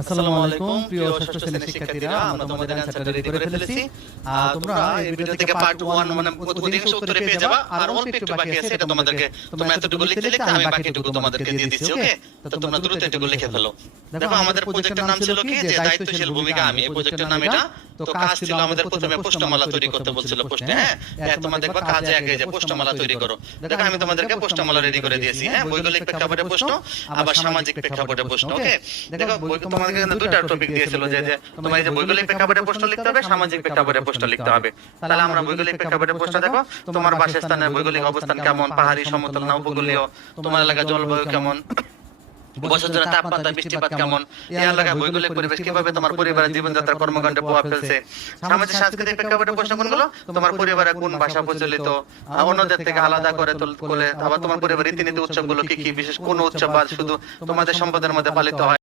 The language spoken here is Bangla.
আসসালামু আলাইকুম প্রিয় ষষ্ঠ শ্রেণীর শিক্ষার্থীরা, আমরা তোমাদের অ্যানসারটা রেডি করে ফেলেছি। তোমরা এই ভিডিও থেকে পার্ট 1 মানে অধিকাংশ উত্তরে পেয়ে যাবা, আর অল্প একটু বাকি আছে, এটা তোমাদেরকে তোমরা এতটুকু লিখতে লিখতে আমি বাকিটুকু তোমাদেরকে দিয়ে দিচ্ছি। ওকে, তো তোমরা দ্রুত এটুকু লিখে ফেলো। দেখো আমাদের প্রজেক্টের নাম ছিল কি, যে দায়িত্বশীল ভূমিকা আমি। এই প্রজেক্টের নাম এটা। তো কাজ ছিল আমাদের প্রথমে প্রশ্নমালা তৈরি করতে বলছিল প্রশ্নে। হ্যাঁ, তোমরা দেখবা কাজে আগে যে প্রশ্নমালা তৈরি করো। দেখো আমি তোমাদেরকে প্রশ্নমালা রেডি করে দিয়েছি। হ্যাঁ, ভৌগোলিক প্রেক্ষাপটে প্রশ্ন, আবার সামাজিক প্রেক্ষাপটে প্রশ্ন। ওকে, দেখো তোমাদের এখানে দুইটা টপিক দিয়েছিল, যে তোমার এই যে ভৌগোলিক প্রেক্ষাপটে প্রশ্ন লিখতে হবে, সামাজিক প্রেক্ষাপটে প্রশ্ন লিখতে হবে। তাহলে আমরা ভৌগোলিক প্রেক্ষাপটে প্রশ্ন দেখো, তোমার বাসস্থানের ভৌগোলিক অবস্থান কেমন, পাহাড়ি, সমতল না উপকূলীয়, তোমার এলাকার জলবায়ু কেমন, বছরের তাপমাত্রা, বৃষ্টিপাত কেমন, এই এলাকার ভৌগোলিক পরিবেশ কিভাবে তোমার পরিবারের জীবনযাত্রার কর্মকাণ্ডে প্রভাব ফেলছে। সামাজিক সাংস্কৃতিক প্রেক্ষাপটে প্রশ্ন কোনগুলো, তোমার পরিবারে কোন ভাষা প্রচলিত, অন্যদের থেকে আলাদা করে আবার তোমার পরিবারের রীতিনীতি, উৎসবগুলো কি কি, বিশেষ কোন উৎসব বা শুধু তোমাদের সম্প্রদায়ের মধ্যে পালিত হয়।